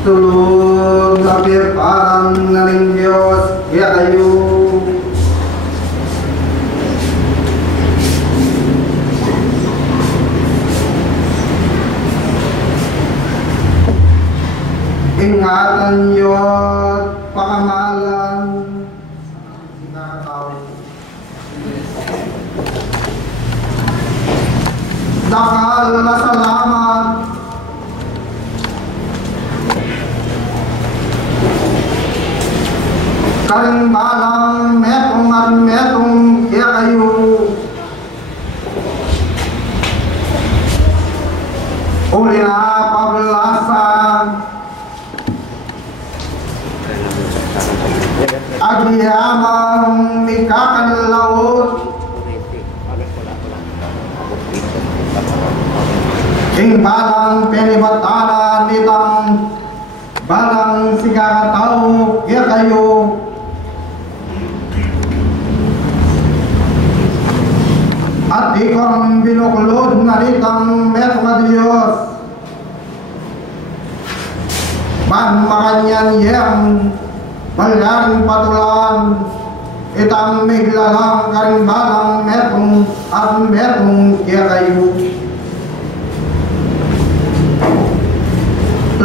Tulog lapir parang naring Diyos, kaya kayo ingatan niyo at pakamalan dakal na salamat karing balang metong at metong kaya kayo uli na pablasan agiyamang ikakanlaot ing balang penibatana nitang balang sigakataw kaya kayo at ikong binuklod na ritang metong Diyos man makanyan yang malaring patulan itang miglalang karing balang metong at metong kaya kayo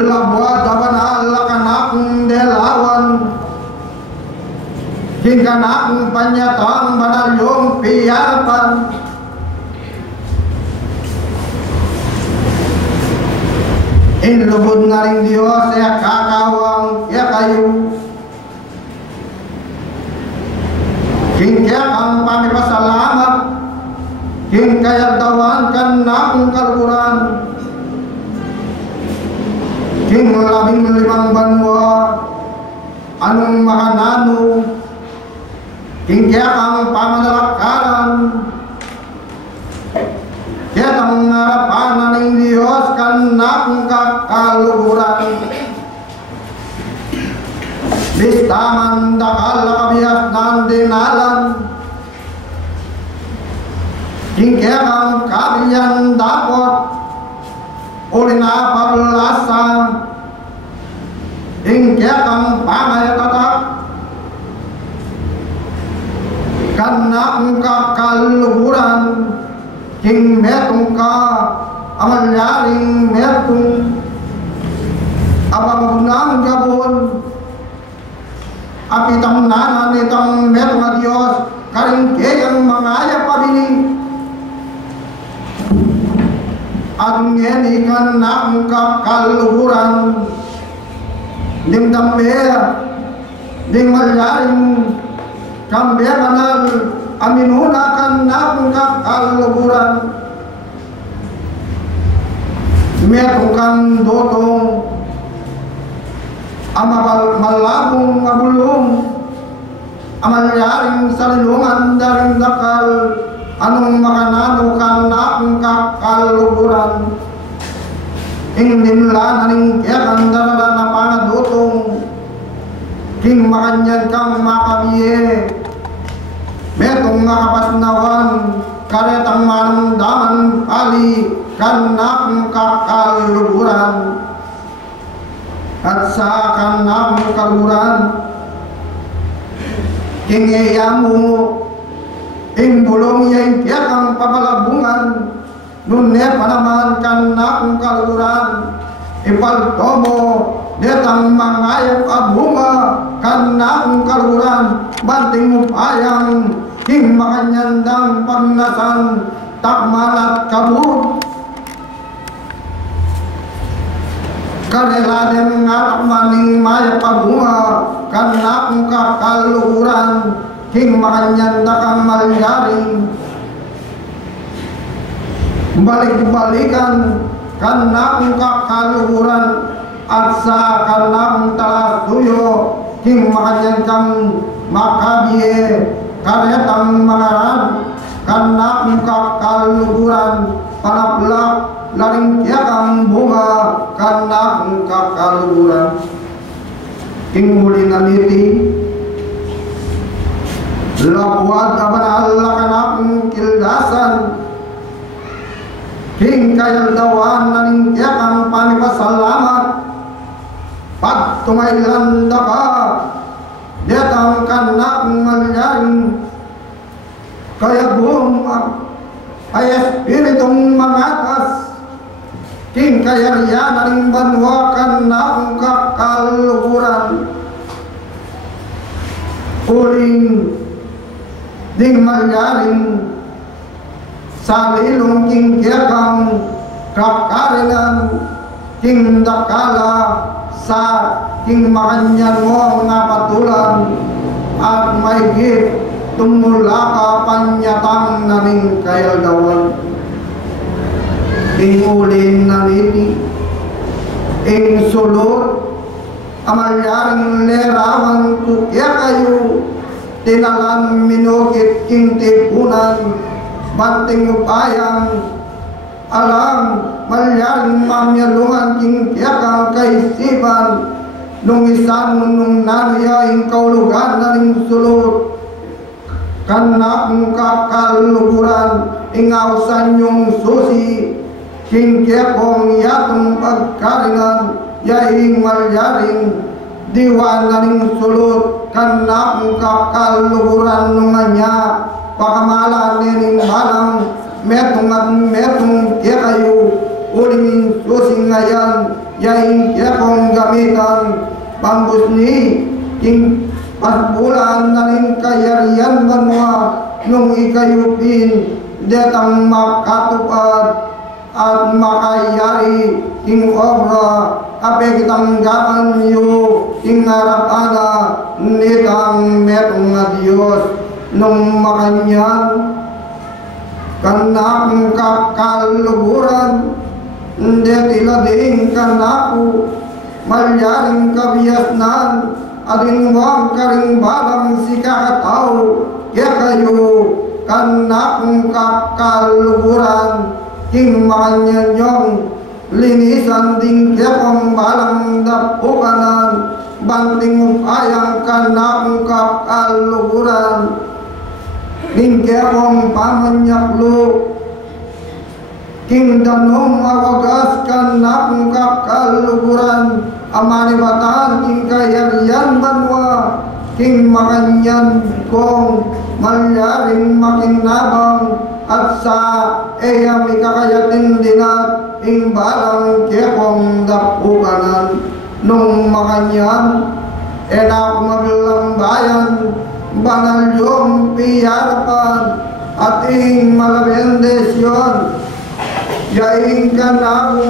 labwa daban alakanakong delawan hingkanakong panyatang banalyong piyapan inlubod na rin Diyos ya kakawang ya kayo hingkaya ang pamipasalamat hingkaya dawan kan na akong kaluran hing 15 banwa anong makanano hingkaya ang pamanalakaran kaya ang harapan ng Diyos kan na akong kakaluran listaman dakal kabiyak ng dinalan hingkaya ang kabiyan dapat uli na pablasa hingkaya ang pangayatatak kan na akong kakaluran hing metong ka amalyaring metong apagunang gabon apitang nanan itang metong na Diyos karing kayang mangaya pabili at ngenikan na ang kakaluhuran ning damber ning malyaring kamberanal aminunakan na ang kakaluhuran metong kang dotong malabong mabulong amalyaring salilungan daring dakal anong makanano kan na ang kakaluhuran ing nimla na ning kaya kang darala na pangadot king makanyan kang makabiye metong makapasnawan karetang manamdaman pali kanang kakaluguran at sa kanang kaluguran king eyamu ing bulong yang kiyakang papalabungan nunne panaman kanang kaluguran ipaltomo detang mangayap abunga kanang kaluguran banting upayang king makanyandang pagnasan takman at kabut karela dem ngatak maning mayap abunga kanang kakaluguran king makanyandakang malyaring balik-balikan kanang kakaluhuran at sa kanang talasuyo king makanyang makabiye karetang mangaran kanang kakaluhuran panaplak laring kiyakang bunga kanang kakaluhuran king huli naliti labuad abanala kanang kildasan king kayaldawan naning kiyakang panipasalamat pag tumailanda ka detang kanak malyaring kaya buong ay espiritong mangatas king kayariyan naning banwa kanak kakaluguran uling ding malyaring salilong king kiyakang kakarilan king dakala sa king makanyan mo nga patulan at may git tumula ka panyatang naming kayaldawan ing ulin naliti ing sulot amalyaring lerawan kukya kayo tinalan minukit king tipunan banting upayang alam malyaring mamyalungan king kiyakang kaisipan nung isan nung nanayaing kaulugan naling sulot kanang kakaluguran ingawsan yung susi king kiyakong yatong pagkaringan yaing malyaring diwan naling sulot kanang kakaluguran nung anya pakamalan nining balang metong at metong kaya kayo uling susing ngayan yaing kaya kong gamitan pambus ni king pasbulan naling kayarian banwa nung ikayupin detang makatupad at makayari king obra ape kitang gapan yu king harapana nitang metong na Diyos nung makanyan kanang kakaluguran detila ding kanaku malyaring kabiasnan ading wang karing balang si kakataw kaya kayo kanang kakaluguran king makanyan yung linisan ding kaya kong balang dapukanan banting upayang kanang kakaluguran king kaya kong pamanyaklo king danong awagas kanang kakaluguran amani batan king kayarian banwa king makanyan kong malyaring makinabang at sa eyam ikakayatin dinat ing balang kaya kong dapukanan nung makanyan enak maglambayan banal yung piyarapan at ing malabendesyon yaing kanang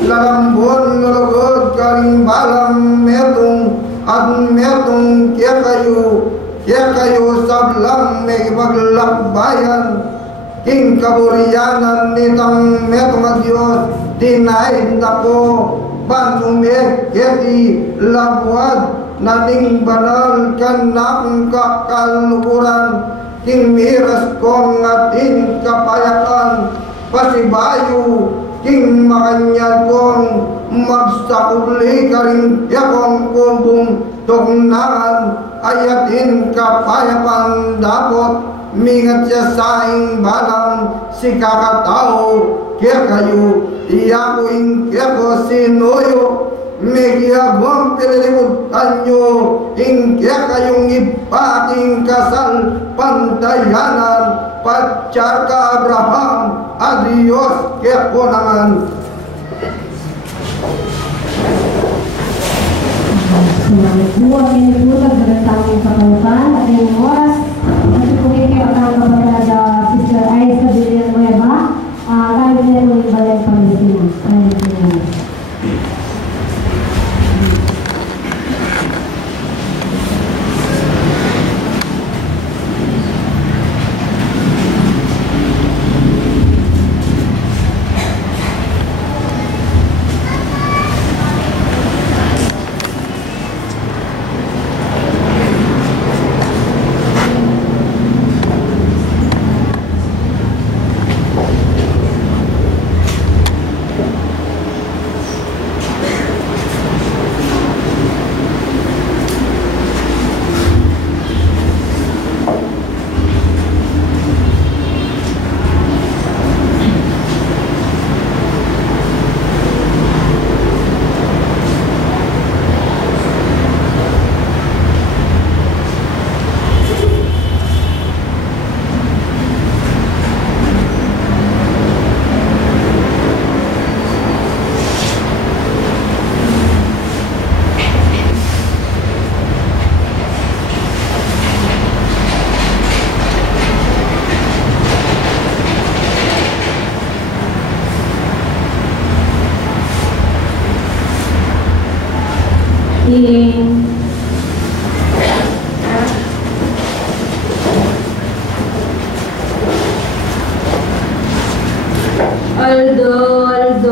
lalambon lulugod karing balang metong at metong kaya kayo sablang may paglakbayan king kaburiyanan nitang metong a Diyos dinahin na ko banumik yeti labuad naning banal kanang kakaluguran king miras kong atin kapayakan pasibayo king makanyad kong magsakuli karing yakong kumbong tungnakan ayatin kapayapan dapat mingat siya saing balang si kakatao kaya kayo iyakuin kaya ko sinuyo megiagong pililimutan nyo kaya kayong ipating kasal pantayanan pacar ka Abraham adios kaya ko naman. Selamat buat ini bulan tentang keperluan ada yang oras masih punya akan kepada Sister Aisyah Bilian Weba kami bisa mengembalikan pendidikan. Aldo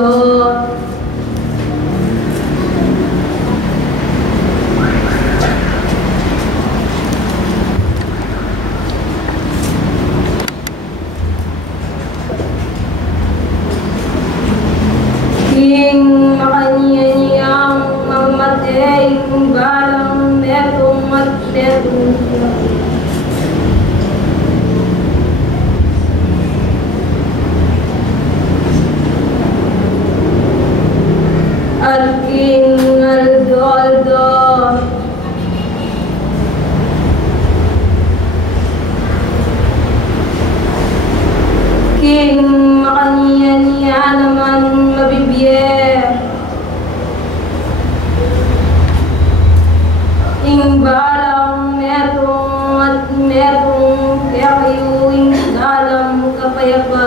King makanya niyang mamatay kung galang netong at netong King Aldo King makanya niya naman mabibiyek ing balang metong at metong kaya kayo ing dalam kapayapa